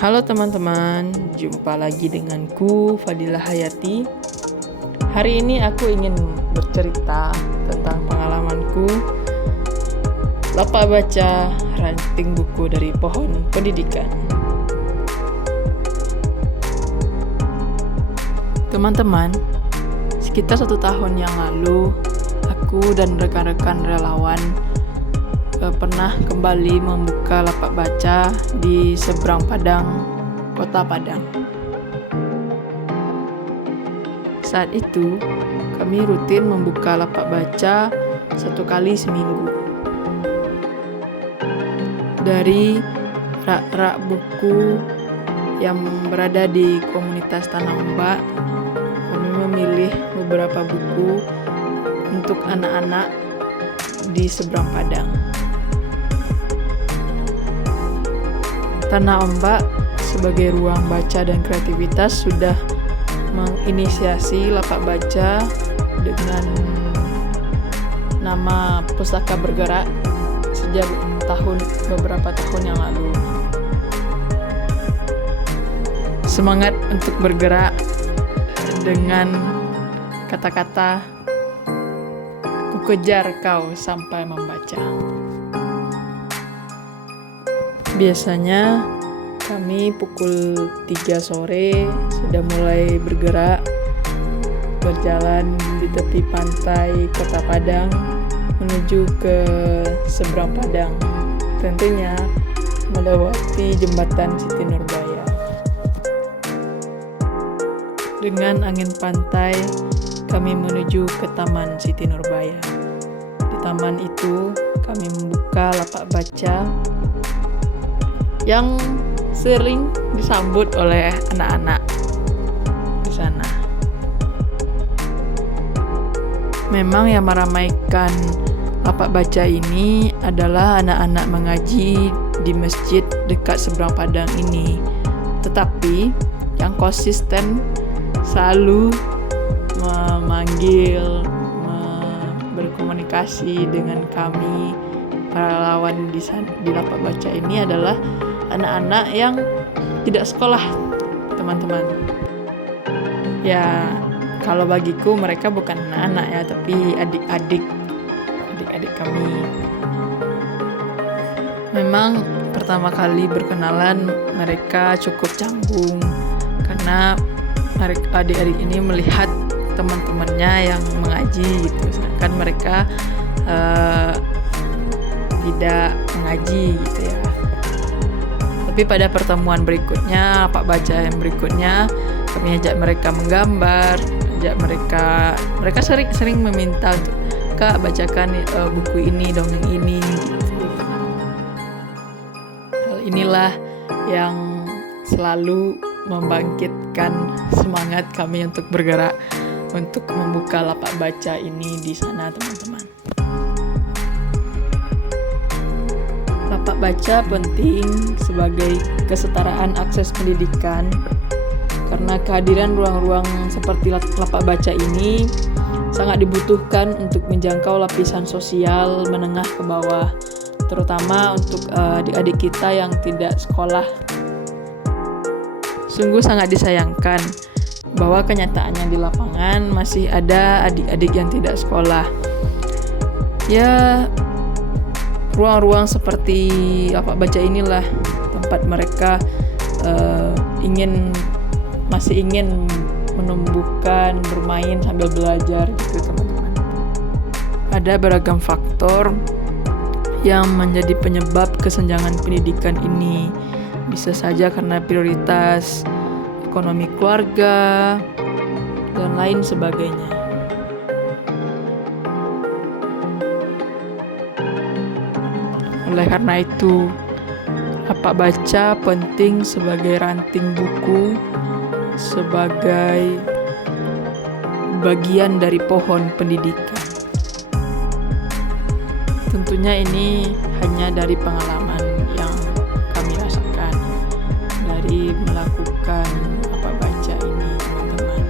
Halo teman-teman, jumpa lagi denganku Fadilah Hayati. Hari ini aku ingin bercerita tentang pengalamanku lapak baca ranting buku dari Pohon Pendidikan. Teman-teman, sekitar 1 tahun yang lalu, aku dan rekan-rekan relawan pernah kembali membuka lapak baca di seberang Padang, Kota Padang. Saat itu, kami rutin membuka lapak baca 1 kali seminggu. Dari rak-rak buku yang berada di komunitas Tanah Ombak, kami memilih beberapa buku untuk anak-anak di seberang Padang. Tanah Ombak sebagai ruang baca dan kreativitas sudah menginisiasi lapak baca dengan nama Pustaka Bergerak sejak beberapa tahun yang lalu. Semangat untuk bergerak dengan kata-kata "Ku kejar kau sampai membaca". Biasanya kami pukul 3 sore sudah mulai bergerak, berjalan di tepi pantai Kota Padang menuju ke seberang Padang, tentunya melewati jembatan Siti Nurbaya. Dengan angin pantai, kami menuju ke Taman Siti Nurbaya. Di taman itu, kami membuka lapak baca yang sering disambut oleh anak-anak di sana. Memang yang meramaikan lapak baca ini adalah anak-anak mengaji di masjid dekat seberang Padang ini. Tetapi yang konsisten selalu memanggil, berkomunikasi dengan kami para relawan di lapak baca ini adalah anak-anak yang tidak sekolah, teman-teman. Ya, kalau bagiku mereka bukan anak-anak ya, tapi adik-adik kami. Memang pertama kali berkenalan mereka cukup canggung karena adik-adik ini melihat teman-temannya yang mengaji gitu, sedangkan mereka tidak mengaji gitu ya. Tapi pada pertemuan berikutnya, lapak baca yang berikutnya, kami ajak mereka menggambar, mereka sering meminta untuk "Kak, bacakan buku ini, dongeng ini" gitu. Hal inilah yang selalu membangkitkan semangat kami untuk bergerak, untuk membuka lapak baca ini di sana, teman-teman. Lapak baca penting sebagai kesetaraan akses pendidikan karena kehadiran ruang-ruang seperti lapak baca ini sangat dibutuhkan untuk menjangkau lapisan sosial menengah ke bawah, terutama untuk adik-adik kita yang tidak sekolah. Sungguh sangat disayangkan bahwa kenyataannya di lapangan masih ada adik-adik yang tidak sekolah. Ya, ruang-ruang seperti lapak baca inilah tempat mereka masih ingin menumbuhkan, bermain sambil belajar gitu, teman-teman. Ada beragam faktor yang menjadi penyebab kesenjangan pendidikan ini. Bisa saja karena prioritas ekonomi keluarga dan lain sebagainya. Oleh karena itu, lapak baca penting sebagai ranting buku, sebagai bagian dari pohon pendidikan. Tentunya ini hanya dari pengalaman yang kami rasakan dari melakukan lapak baca ini, teman-teman.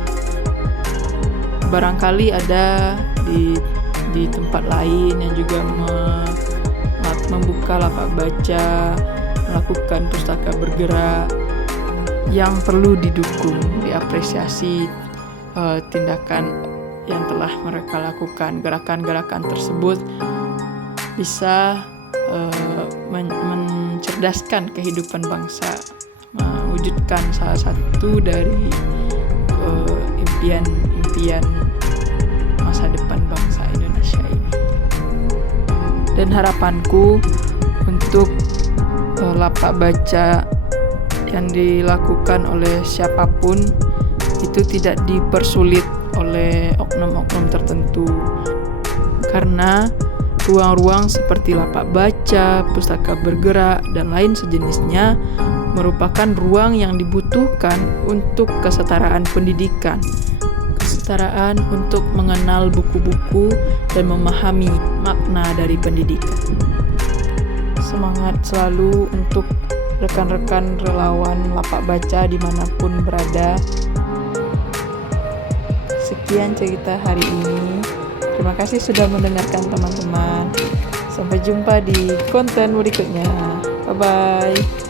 Barangkali ada di tempat lain yang juga membuka lapak baca, melakukan pustaka bergerak, yang perlu didukung, diapresiasi tindakan yang telah mereka lakukan. Gerakan-gerakan tersebut bisa mencerdaskan kehidupan bangsa, mewujudkan salah satu dari impian-impian masa depan bangsa Indonesia ini. Dan harapanku untuk lapak baca yang dilakukan oleh siapapun itu tidak dipersulit oleh oknum-oknum tertentu, karena ruang-ruang seperti lapak baca, pustaka bergerak, dan lain sejenisnya merupakan ruang yang dibutuhkan untuk kesetaraan pendidikan, kesetaraan untuk mengenal buku-buku dan memahami makna dari pendidikan. Semangat selalu untuk rekan-rekan relawan lapak baca dimanapun berada. Sekian cerita hari ini. Terima kasih sudah mendengarkan teman-teman. Sampai jumpa di konten berikutnya. Bye-bye.